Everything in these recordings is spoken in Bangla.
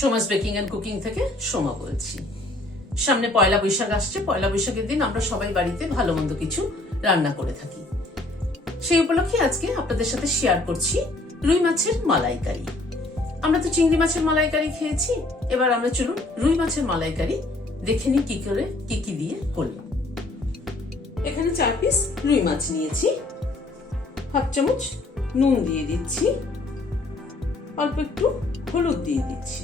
সোমাস বেকিং এন্ড কুকিং থেকে সোমা বলছি। সামনে পয়লা বৈশাখ আসছে। পয়লা বৈশাখের দিন আমরা সবাই বাড়িতে ভালো মন্দ কিছু রান্না করে থাকি। সেই উপলক্ষে আজকে আপনাদের সাথে শেয়ার করছি রুই মাছের মালাইকারি। আমরা তো চিংড়ি মাছের মালাইকারি খেয়েছি, এবার আমরা চলুন রুই মাছের মালাইকারি দেখে নিই কি করে কি দিয়ে করলাম। এখানে 4 পিস রুই মাছ নিয়েছি, হাফ চামচ নুন দিয়ে দিচ্ছি, অল্প একটু হলুদ দিয়ে দিচ্ছি।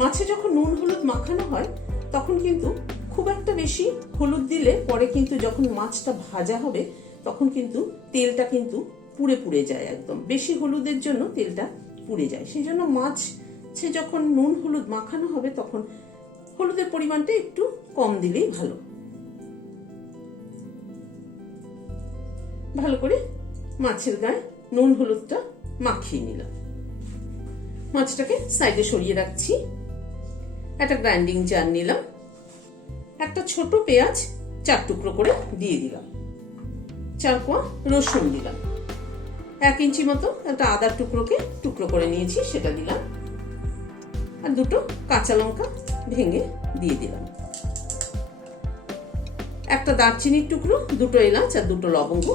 মাছে যখন নুন হলুদ মাখানো হয় তখন কিন্তু খুব একটা বেশি হলুদ দিলে পরে কিন্তু যখন মাছটা ভাজা হবে তখন কিন্তু তেলটা কিন্তু পুড়ে পুড়ে যায়, একদম বেশি হলুদের জন্য তেলটা পুড়ে যায়। সেই জন্য মাছে যখন নুন হলুদ মাখানো হবে তখন হলুদের পরিমাণটা একটু কম দিলেই ভালো। ভালো করে মাছের গায়ে নুন হলুদটা মাখিয়ে নিলাম। মাছটাকে সাইডে সরিয়ে রাখছি। একটা গ্রাইন্ডিং জার নিলাম, একটা ছোট পেঁয়াজ 4 টুকরো করে দিয়ে দিলাম, 4 কোয়া রসুন দিলাম, 1 ইঞ্চি মতো একটা আদার টুকরোকে টুকরো করে নিয়েছি সেটা দিলাম, আর 2টো কাঁচা লঙ্কা ভেঙে দিয়ে দিলাম, একটা দারচিনির টুকরো, 2টো এলাচ আর 2টো লবঙ্গ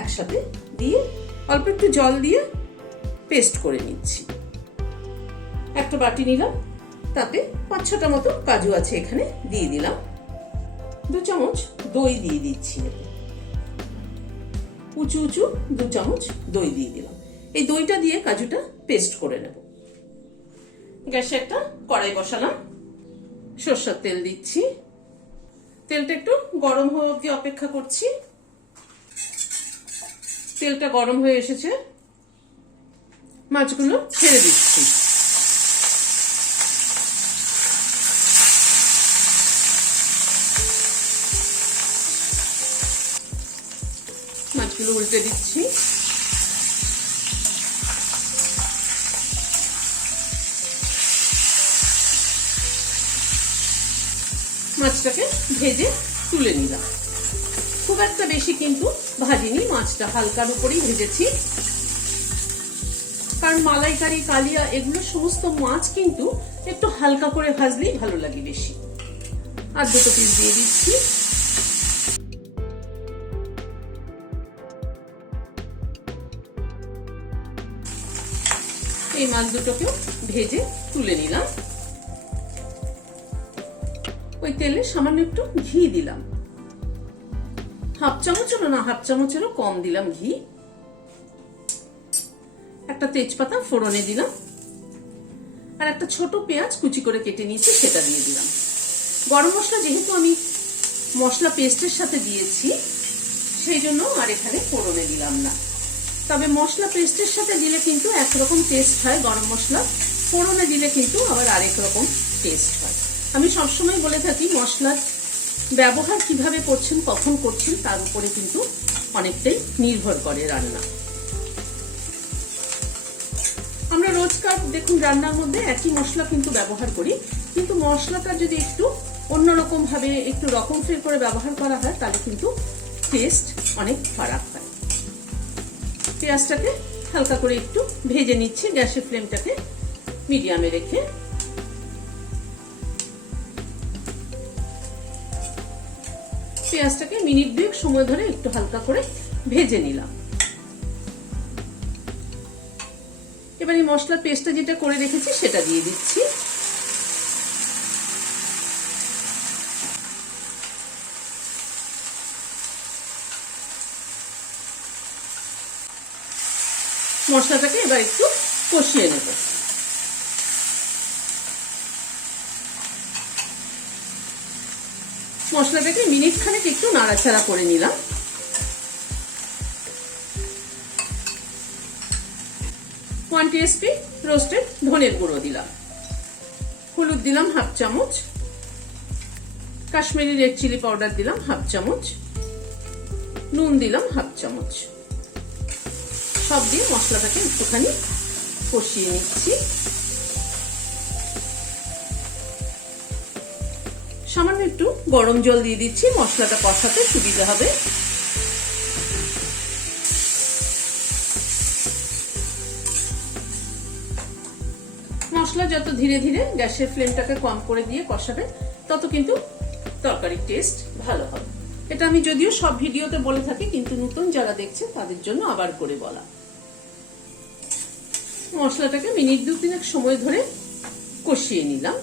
একসাথে দিয়ে অল্প একটু জল দিয়ে পেস্ট করে নিচ্ছি। একটা বাটি নিলাম, তাতে 5-6টা মতো কাজু আছে এখানে দিয়ে দিলাম, 2 চামচ দই দিয়ে দিচ্ছি, উঁচু উঁচু 2 চামচ দই দিয়ে দিলাম। এই দইটা দিয়ে কাজুটা পেস্ট করে নেব। গ্যাসে একটা কড়াই বসালাম, সরষের তেল দিচ্ছি, তেলটা একটু গরম হওয়া অবধি অপেক্ষা করছি। তেলটা গরম হয়ে এসেছে, মাছগুলো ছেড়ে দিচ্ছি। মাছগুলো উল্টে দিচ্ছি। মাছটাকে ভেজে তুলে নিলাম। খুব একটা বেশি কিন্তু ভাজিনি, মাছটা হালকার উপরেই ভেজেছি, কারণ মালাইকারি, কালিয়া এগুলো সমস্ত মাছ কিন্তু একটু হালকা করে ভাজলেই ভালো লাগে বেশি। আর 2টো পিস দিয়ে দিচ্ছি। এই মাছ দুটোকেও ভেজে তুলে নিলাম। ওই তেলে সামান্য একটু ঘি দিলাম, হাফ চামচেরও না, হাফ চামচেরও কম দিলাম ঘি। একটা তেজপাতা ফোড়নে দিলাম, আর একটা ছোট পেঁয়াজ কুচি করে কেটে নিয়েছি সেটা দিয়ে দিলাম। গরম মশলা যেহেতু আমি মশলা পেস্টের সাথে দিয়েছি সেই জন্য আর এখানে ফোড়নে দিলাম না। তবে মশলা পেস্টের সাথে দিলে কিন্তু একরকম টেস্ট হয়, গরম মশলা ফোড়নে দিলে কিন্তু আবার আরেক রকম টেস্ট হয়। আমি সবসময় বলে থাকি মশলার ব্যবহার কিভাবে করছেন, কখন করছেন তার উপরে কিন্তু অনেকটাই নির্ভর করে রান্না। আমরা রোজকার দেখুন রান্নার মধ্যে একই মশলা কিন্তু ব্যবহার করি, কিন্তু মশলাটা যদি একটু অন্যরকম ভাবে একটু রকম ফের করে ব্যবহার করা হয় তাহলে কিন্তু টেস্ট অনেক ফারাক হয়। পেঁয়াজটাকে হালকা করে একটু ভেজে নিচ্ছি, গ্যাসের ফ্লেমটাকে মিডিয়ামে রেখে। পেঁয়াজটাকে মিনিট 2 সময় ধরে একটু হালকা করে ভেজে নিলাম। এবার এই মশলার পেস্টটা যেটা করে রেখেছি সেটা দিয়ে দিচ্ছি। মশলাটাকে এবার একটু কষিয়ে নেব। মশলাটাকে মিনিট খানেক একটু নাড়াচাড়া করে নিলাম। 1 টিস্পুন রোস্টেড ধনের গুঁড়ো দিলাম, হলুদ দিলাম হাফ চামচ, কাশ্মীরি রেড চিলি পাউডার দিলাম হাফ চামচ, নুন দিলাম হাফ চামচ। সব দিয়ে মশলাটাকে একটুখানি কষিয়ে নিচ্ছি। সামান্য একটু গরম জল দিয়ে দিচ্ছি, মশলাটা কষাতে সুবিধা হবে। মশলা যত ধীরে ধীরে গ্যাসের ফ্লেমটাকে কম করে দিয়ে কষাবে তত কিন্তু তরকারির টেস্ট ভালো হবে। এটা আমি যদিও সব ভিডিওতে বলে থাকি, কিন্তু নতুন যারা দেখছে তাদের জন্য আবার করে বলা। মশলাটাকে মিনিট 2-3 সময় ধরে কষিয়ে নিলাম।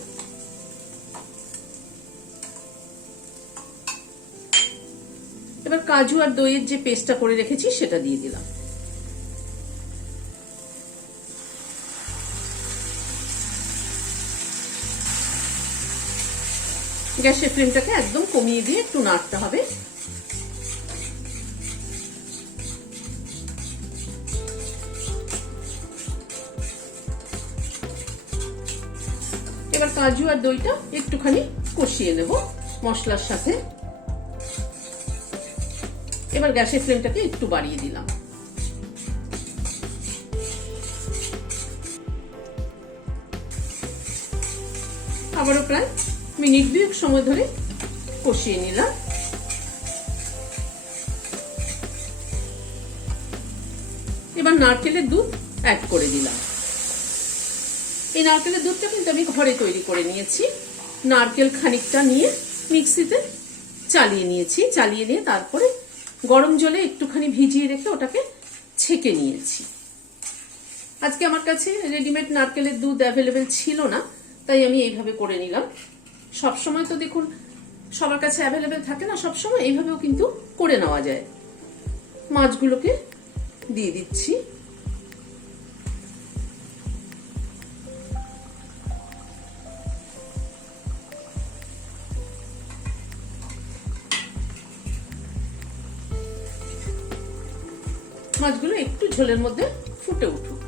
এবার কাজু আর দইয়ের যে পেস্টটা করে রেখেছি সেটা দিয়ে দিলাম। গ্যাসের ফ্লেমটাকে একদম কমিয়ে দিয়ে একটু নাড়তে হবে। এবার কাজু আর দইটা একটুখানি কষিয়ে নেব মশলার সাথে। এবার গ্যাসের ফ্লেমটাকে একটু বাড়িয়ে দিলাম। আবারও প্রায় মিনিট 2 সময় ধরে কষিয়ে নিলাম। এবার নারকেলের দুধ অ্যাড করে দিলাম। এই নারকেলের দুধটা কিন্তু আমি ঘরে তৈরি করে নিয়েছি। নারকেল খানিকটা নিয়ে মিক্সিতে চালিয়ে নিয়েছি, চালিয়ে নিয়ে তারপরে গরম জলে একটুখানি ভিজিয়ে রেখে ওটাকে ছেঁকে নিয়েছি। আজকে আমার কাছে রেডিমেড নারকেলের দুধ অ্যাভেলেবেল ছিল না, তাই আমি এইভাবে করে নিলাম। সবসময় তো দেখুন সবার কাছে অ্যাভেলেবেল থাকে না, সবসময় এইভাবেও কিন্তু করে নেওয়া যায়। মাছগুলোকে দিয়ে দিচ্ছি। মাছগুলো একটু ঝোলের মধ্যে ফুটে উঠুক।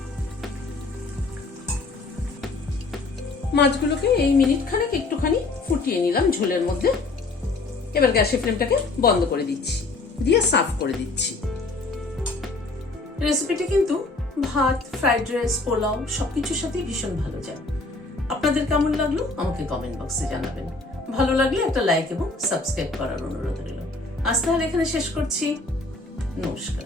মাছগুলোকে এই মিনিট খানেক একটুখানি ফুটিয়ে নিলাম ঝোলের মধ্যে। এবার গ্যাসের ফ্লেমটাকে বন্ধ করে দিচ্ছি, দিয়ে সার্ভ করে দিচ্ছি। রেসিপিটি কিন্তু ভাত, ফ্রাইড রাইস, পোলাও সবকিছুর সাথে ভীষণ ভালো যায়। আপনাদের কেমন লাগলো আমাকে কমেন্ট বক্সে জানাবেন। ভালো লাগলে একটা লাইক এবং সাবস্ক্রাইব করার অনুরোধ রইল। আজ তাহলে এখানে শেষ করছি। নমস্কার।